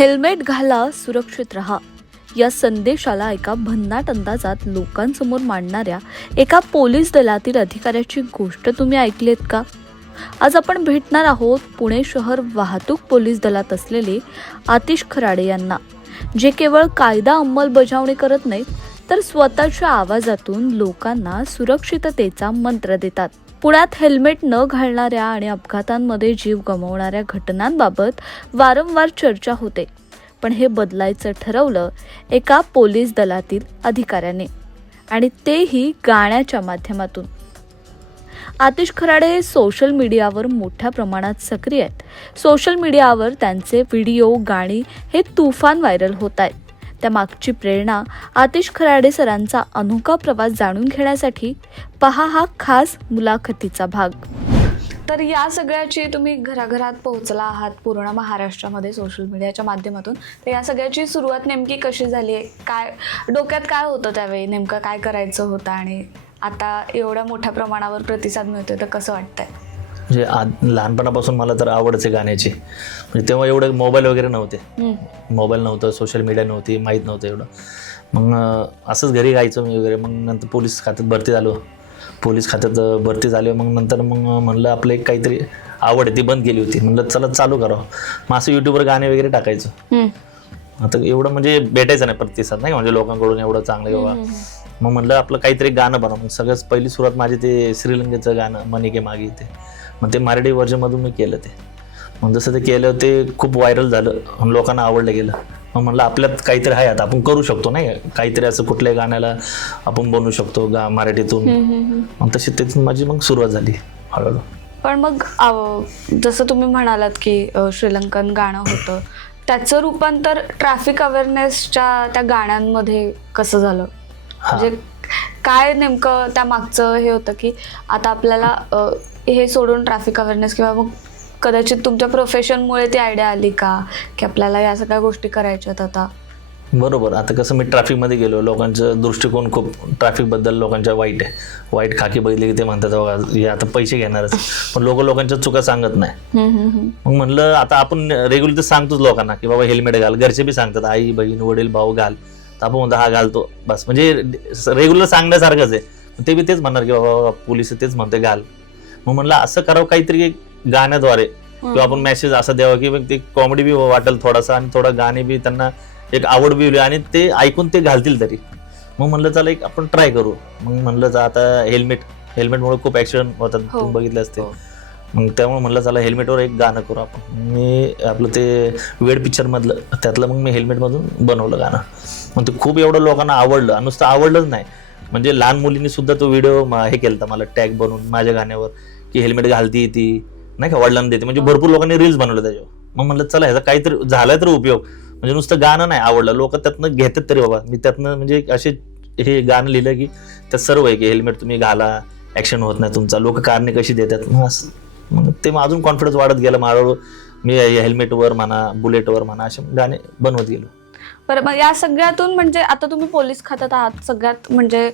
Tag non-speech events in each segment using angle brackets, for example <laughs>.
Helmet घाला सुरक्षित रहा. या संदेशाला एका भन्नाट अंदाजात लोकांसमोर मांडणाऱ्या एका पोलीस दलातील अधिकाऱ्याची गोष्ट तुम्ही ऐकलीत का? आज आपण भेटणार आहोत पुणे शहर वाहतूक पोलीस दलात असलेले आतिश खराडे यांना. जे केवळ कायदा अंमलबजावणी करत नाहीत तर स्वतःच्या आवाजातून लोकांना सुरक्षिततेचा मंत्र देतात. पुण्यात हेल्मेट न घालणाऱ्या आणि अपघातांमध्ये जीव गमावणाऱ्या घटनांबाबत वारंवार चर्चा होते. पण हे बदलायचं ठरवलं एका पोलीस दलातील अधिकाऱ्याने. आणि तेही गाण्याच्या माध्यमातून. आतिश खराडे हे सोशल मीडियावर मोठ्या प्रमाणात सक्रिय आहेत. सोशल मीडियावर त्यांचे व्हिडिओ गाणी हे तुफान व्हायरल होत आहेत. त्या मागची प्रेरणा आतिश खराडे सरांचा अनोखा प्रवास जाणून घेण्यासाठी पहा हा खास मुलाखतीचा भाग. तर या सगळ्याची तुम्ही घराघरात पोहोचला आहात पूर्ण महाराष्ट्रामध्ये सोशल मीडियाच्या माध्यमातून. तर या सगळ्याची सुरुवात नेमकी कशी झाली? आहे काय डोक्यात काय होतं त्यावेळी? नेमकं काय करायचं होतं आणि आता एवढ्या मोठ्या प्रमाणावर प्रतिसाद मिळतोय तर कसं वाटतंय? म्हणजे आज लहानपणापासून मला तर आवडच आहे गाण्याची. म्हणजे तेव्हा एवढे मोबाईल वगैरे नव्हते. मोबाईल नव्हतं सोशल मीडिया नव्हती माहीत नव्हतं एवढं. मग असंच घरी गायचो मी वगैरे. मग नंतर पोलीस खात्यात भरती झालो. पोलीस खात्यात भरती झाली. मग नंतर मग म्हणलं आपलं एक काहीतरी आवड आहे ती बंद केली होती. म्हणलं चला चालू करावं. मग असं यूट्यूबवर गाणे वगैरे टाकायचं. आता एवढं म्हणजे भेटायचं नाही प्रतिसाद नाही का? म्हणजे लोकांकडून एवढं चांगलं किंवा मग म्हणलं आपलं काहीतरी गाणं बनव. मग सगळ्यात पहिली सुरुवात माझी ते श्रीलंकेचं गाणं मनिके मागे ते. मग ते मराठी व्हर्जनमधून मी केलं ते. मग जसं ते केलं ते खूप व्हायरल झालं. लोकांना आवडलं गेलं. मग म्हणलं आपल्यात काहीतरी आहे आता. आपण करू शकतो नाही? काहीतरी असं कुठल्याही गाण्याला आपण बनवू शकतो गा मराठीतून. मग तशी तिथून माझी मग सुरुवात झाली हळूहळू. पण मग जसं तुम्ही म्हणालात की श्रीलंकन गाणं होतं त्याचं रूपांतर ट्रॅफिक अवेअरनेसच्या त्या गाण्यांमध्ये कसं झालं? म्हणजे काय नेमकं त्या मागचं हे होतं की आता आपल्याला अ, हे सोडून ट्रॅफिक अवेअरनेस किंवा मग कदाचित तुमच्या प्रोफेशनमुळे ती आयडिया आली का? की आपल्याला या सगळ्या गोष्टी करायच्यात आता? बरोबर. आता कसं मी ट्रॅफिकमध्ये गेलो लोकांचं दृष्टिकोन खूप ट्रॅफिकबद्दल लोकांच्या वाईट आहे. वाईट खाकी बघितली की ते म्हणतात बघा हे आता पैसे घेणारच. पण लोक लोकांच्या चुका सांगत नाही. मग म्हणलं आता आपण रेग्युलर तर सांगतोच लोकांना की बाबा हेल्मेट घाल. घरचे बी सांगतात आई बहीण वडील भाऊ घाल. आपण हा घालतो. बस म्हणजे रेग्युलर सांगण्यासारखंच आहे. ते बी तेच म्हणणार की बाबा पोलीस तेच म्हणते घाल. मग म्हणलं असं करावं काहीतरी गाण्याद्वारे. किंवा आपण मेसेज असं द्यावा की मग ते कॉमेडी बी वाटेल थोडासा आणि थोडं गाणे बी त्यांना एक आवड बी होईल आणि ते ऐकून ते घालतील तरी. मग म्हणलं चला एक आपण ट्राय करू. मग म्हणलं आता हेल्मेट. हेल्मेटमुळे खूप ऍक्सिडेंट होतात. हो. तुम्ही बघितले असते. हो. मग त्यामुळे म्हणलं चला हेल्मेटवर एक गाणं करू आपण. मी आपलं ते वेड पिक्चरमधलं त्यातलं मग मी हेल्मेटमधून बनवलं गाणं. मग ते खूप एवढं लोकांना आवडलं. आणि नुसतं आवडलंच नाही. म्हणजे लहान मुलींनी सुद्धा तो व्हिडिओ हे केला मला टॅग बनवून माझ्या गाण्यावर की हेल्मेट घालती ती. नाही का वडिलांना देते. म्हणजे भरपूर लोकांनी रील्स बनवलं त्याच्यावर. मग म्हणलं चला ह्याचा काहीतरी झालाय तर उपयोग. म्हणजे नुसतं गाणं नाही आवडलं. लोक त्यातनं घेतात तरी बाबा. मी त्यातनं म्हणजे असे हे गाणं लिहिलं की त्यात सर्व आहे की हेल्मेट तुम्ही घाला. ऍक्शन होत नाही तुमचा. लोक कारणे कशी देतात? मग असं. मग ते मग अजून कॉन्फिडन्स वाढत गेलं. माझं मी हेल्मेटवर म्हणा बुलेटवर म्हणा असे गाणे बनवत गेलो. बरं मग या सगळ्यातून म्हणजे आता तुम्ही पोलीस खात्यात आहात. सगळ्यात म्हणजे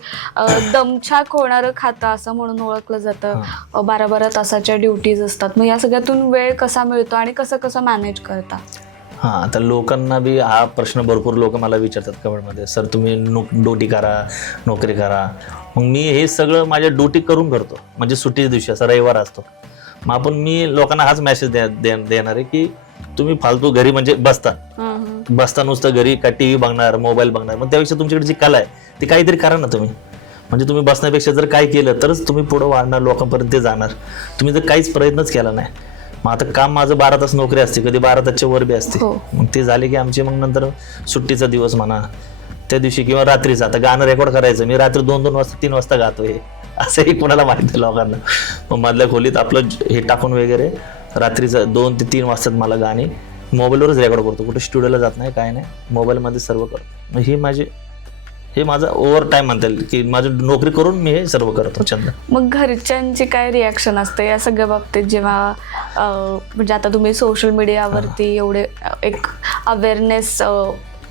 दमछाक होणारं खातं असं म्हणून ओळखलं जातं. बारा बारा तासाच्या ड्युटीज असतात. मग या सगळ्यातून वेळ कसा मिळतो आणि कसं कसं मॅनेज करता? हा आता लोकांना बी हा प्रश्न भरपूर लोक मला विचारतात कमेंटमध्ये. सर तुम्ही नो ड्युटी करा नोकरी करा. मग मी हे सगळं माझ्या ड्युटी करून करतो. म्हणजे सुट्टीच्या दिवशी असा रविवार असतो. मग आपण मी लोकांना हाच मेसेज देणार आहे की तुम्ही फालतू घरी म्हणजे बसता. बसता नुसतं घरी का टी व्ही बघणार मोबाईल बघणार. मग त्यापेक्षा तुमच्याकडे जी कला आहे. ती काहीतरी करा ना तुम्ही. म्हणजे तुम्ही बसण्यापेक्षा जर काय केलं तरच तुम्ही पुढं वाढणार लोकांपर्यंत ते जाणार. तुम्ही जर काहीच प्रयत्नच केला नाही. मग आता काम माझं बारा तास नोकरी असते कधी बारा तासच्या वर बी असते. हो. मग ते झाले की आमची मग नंतर सुट्टीचा दिवस म्हणा त्या दिवशी किंवा रात्रीचा. आता गाणं रेकॉर्ड करायचं मी रात्री दोन दोन वाजता तीन वाजता गातो हे. असंही कोणाला माहिती आहे लोकांना. मग मधल्या खोलीत आपलं हे टाकून वगैरे रात्रीचं दोन ते तीन वाजतात मला गाणी. मोबाईलवरच रेकॉर्ड करतो. कुठे स्टुडिओला जात नाही काय नाही. मोबाईलमध्ये सर्व करतो. मग ही माझी हे माझं ओव्हर टाईम म्हणता येईल की माझं नोकरी करून मी हे सर्व करतो छंद मग घरच्यांची काय रिॲक्शन असते या सगळ्या बाबतीत? जेव्हा म्हणजे आता तुम्ही सोशल मीडियावरती एवढे एक अवेअरनेस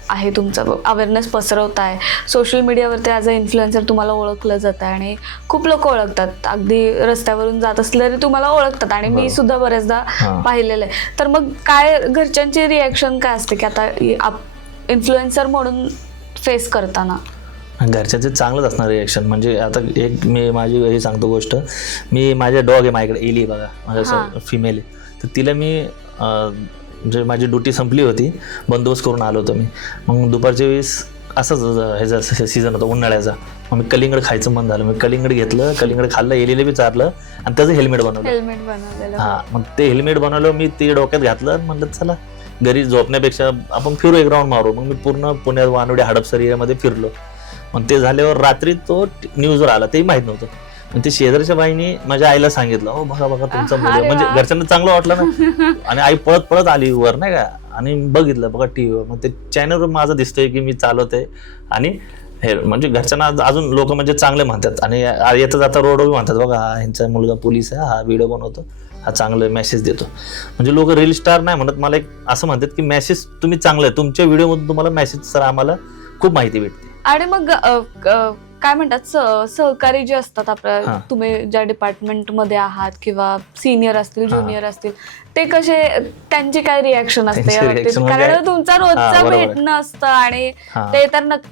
आहे तुमचं. अवेअरनेस पसरवताय. सोशल मीडियावरती ॲज अ इन्फ्लुएन्सर तुम्हाला ओळखलं जातं आणि खूप लोक ओळखतात. अगदी रस्त्यावरून जात असले तरी तुम्हाला ओळखतात आणि मी. सुद्धा बरेचदा हां. पाहिलेलं आहे तर मग काय घरच्यांची रिॲक्शन काय असते की आता इन्फ्लुएन्सर म्हणून फेस करताना? घरच्यांचे चांगलंच असणार रिएक्शन म्हणजे आता एक मी माझी हे सांगतो गोष्ट. मी माझे डॉग आहे माझ्याकडे एली बघा. माझ्या. फिमेल आहे. तर तिला मी म्हणजे माझी ड्युटी संपली होती. बंदोबस्त करून आलो होतो मी. मग दुपारच्या वेळेस असंच ह्याचा सीझन होता उन्हाळ्याचा. मग मी कलिंगड खायचं मन झालं. मी कलिंगड घेतलं कलिंगड खाल्लं एलीला बी चारलं आणि त्याचं हेल्मेट बनवलं. हा मग ते हेल्मेट बनवलं मी ते डोक्यात घातलं आणि म्हणलं चला घरी झोपण्यापेक्षा आपण फिरू एक राऊंड मारू मग मी पूर्ण पुण्यात वानवडी हडपसर एरियामध्ये फिरलो. मग ते झाल्यावर रात्री तो न्यूजवर आला. तेही माहीत नव्हतं. मग ते शेजारच्या बाईने माझ्या आईला सांगितलं हो बघा बघा तुमचा मुलगा. म्हणजे. घरच्यांना चांगलं वाटलं ना. <laughs> आणि आई पळत पळत आली वर नाही का? आणि बघितलं बघा टीव्हीवर मग ते चॅनलवर माझं दिसतंय की मी चालवते आणि हे म्हणजे घरच्यांना अजून लोक म्हणजे चांगले म्हणतात. आणि येता जाता रोडवर म्हणतात बघा हा ह्यांचा मुलगा पोलीस आहे हा व्हिडिओ बनवतो हा चांगलं मेसेज देतो. म्हणजे लोक रील स्टार नाही म्हणत. मला एक असं म्हणतात की मेसेज तुम्ही चांगलं आहे. तुमच्या व्हिडिओमधून तुम्हाला मेसेज सर आम्हाला खूप माहिती भेटते. आणि मग काय म्हणतात सह- सहकारी जे असतात आपल्या हां. तुम्ही ज्या डिपार्टमेंटमध्ये आहात किंवा सिनियर असतील हां. ज्युनियर असतील ते कसे त्यांची काय रिॲक्शन असते त्यांची यावरती? reaction म्हणजे- कारण तुमचा हां, रोजचा बरोबर आहे. भेटणं असतं आणि हां. ते तर नक-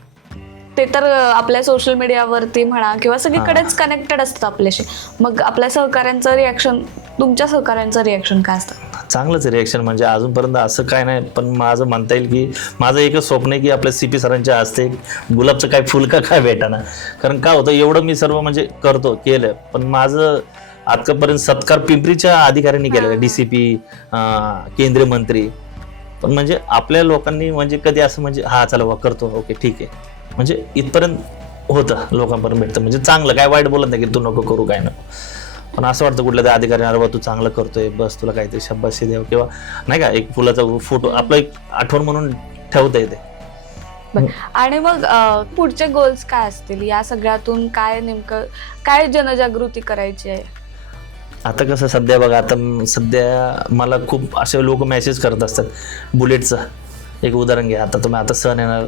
ते तर आपल्या सोशल मीडियावरती म्हणा किंवा सगळीकडेच कनेक्टेड असतात आपल्याशी. मग आपल्या सहकाऱ्यांचं रिॲक्शन तुमच्या सहकाऱ्यांचं रिॲक्शन काय असतं? चांगलंच रिएक्शन म्हणजे अजूनपर्यंत असं काय नाही पण माझं म्हणता येईल की माझं एकच स्वप्न आहे की आपल्या सी पी सरांच्या हस्ते गुलाबचं काय फुल का काय भेटाना. कारण काय होतं एवढं मी सर्व म्हणजे करतो केलं. पण माझं आतापर्यंत सत्कार पिंपरीच्या अधिकाऱ्यांनी केलेला डी सी पी केंद्रीय मंत्री. पण म्हणजे आपल्या लोकांनी म्हणजे कधी असं म्हणजे हा चला बा करतो. ओके ठीक आहे. म्हणजे इथपर्यंत होतं लोकांपर्यंत भेटतं. म्हणजे चांगलं काय वाईट बोलत नाही की तू नको करू काय नको. पण असं वाटतं कुठल्या तरी अधिकारी अरे तू चांगलं करतोय बस तुला काहीतरी शब्बाशी देव. किंवा नाही का एक फुलाचा फोटो आपला एक आठवण म्हणून ठेवता येते. आणि मग पुढचे गोल्स काय असतील? या सगळ्यातून काय नेमकं काय जनजागृती करायची आहे? आता कसं सध्या बघा आता सध्या मला खूप असे लोक मेसेज करत असतात बुलेटचं एक उदाहरण घ्या. आता तुम्ही आता सण येणार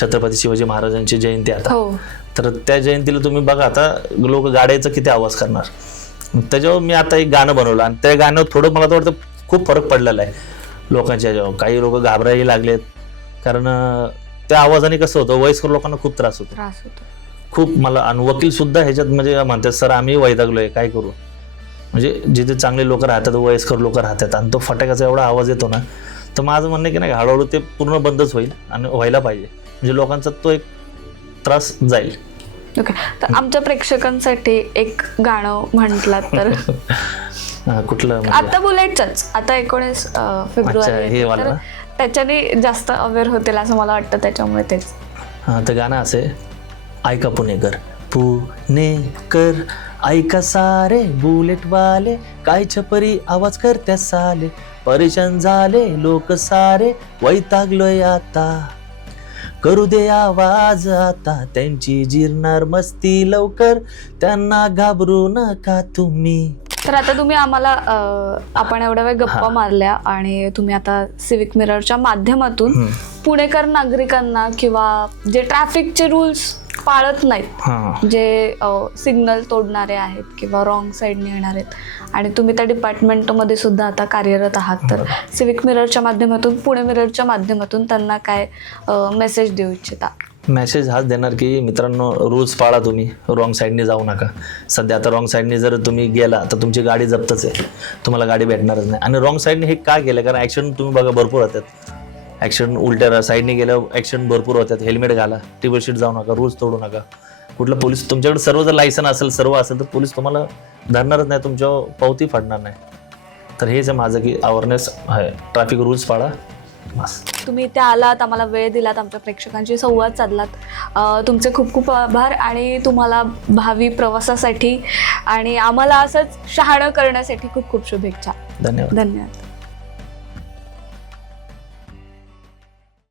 छत्रपती शिवाजी महाराजांची जयंती आता. हो. तर त्या जयंतीला तुम्ही बघा आता लोक गाड्याचा किती आवाज करणार. त्याच्यावर मी आता एक गाणं बनवलं आणि त्या गाण्यावर थोडं मला तर वाटतं खूप फरक पडलेला आहे लोकांच्या ह्याच्यावर काही लोक घाबरायला लागलेत. कारण त्या आवाजाने कसं होतं वयस्कर लोकांना खूप त्रास होतो. खूप मला आणि वकील सुद्धा ह्याच्यात म्हणजे म्हणतात सर आम्ही वैतागलोय काय करू? म्हणजे जिथे चांगले लोक राहतात वयस्कर लोक राहतात आणि तो फटाक्याचा एवढा आवाज येतो ना तर माझं म्हणणं की नाही हळूहळू ते पूर्ण बंदच होईल आणि व्हायला पाहिजे. म्हणजे लोकांचा तो एक त्रास जाईल. ओके. तर आमच्या प्रेक्षकांसाठी एक गाणं म्हटलात तर? कुठलं आता बुलेटच आता एकोणीस फेब्रुवारी? त्याच्याने जास्त अवेअर होतील असं मला वाटतं त्याच्यामुळे तेच. हा तर गाणं असे. ऐका पुणेकर. पुणेकर ऐका सारे बुलेट वाले. काय छपरी आवाज करत्या साले. परेशान झाले लोक सारे वैतागलोय आता करू दे आवाज आता त्यांची जिरणार मस्ती लवकर त्यांना घाबरू नका तुम्ही तर आता तुम्ही आम्हाला अ, आपण एवढ्या वेळ गप्पा. मारल्या आणि तुम्ही आता सिविक मिररच्या माध्यमातून. पुणेकर नागरिकांना किंवा जे ट्रॅफिकचे रूल्स पाळत नाहीत. हा. जे सिग्नल तोडणारे आहेत किंवा रॉंग साईडने येणार आहेत. आणि तुम्ही त्या डिपार्टमेंटमध्ये सुद्धा आता कार्यरत आहात. तर सिविक मिररच्या माध्यमातून पुणे मिररच्या माध्यमातून त्यांना काय मेसेज देऊ इच्छिता? मेसेज हाच देणार की मित्रांनो रूल्स पाळा तुम्ही. रॉंग साईडने जाऊ नका. सध्या आता रॉंग साईडने जर तुम्ही गेला तर तुमची गाडी जप्तच आहे. तुम्हाला गाडी भेटणारच नाही. आणि रॉंग साईडने हे काय केलं? कारण ॲक्सिडेंट तुम्ही बघा भरपूर होतात. ॲक्सिडेंट उलट्या साईडने गेलं ॲक्सिडेंट भरपूर होतात. हेल्मेट घाला. टेबल शीट जाऊ नका. रूल्स तोडू नका. कुठलं पोलीस तुमच्याकडे सर्व जर लायसन असेल सर्व असेल तर पोलीस तुम्हाला धरणारच नाही. तुमच्या पावती फाडणार नाही. तर हेच आहे माझं की अवेअरनेस आहे. ट्रॅफिक रूल्स पाळा. तुम्ही इथे आलात आम्हाला वेळ दिलात आमच्या प्रेक्षकांशी संवाद साधलात. तुमचे खूप खूप आभार आणि तुम्हाला भावी प्रवासासाठी आणि आम्हाला असंच शहाणं करण्यासाठी खूप खूप शुभेच्छा. धन्यवाद. धन्यवाद.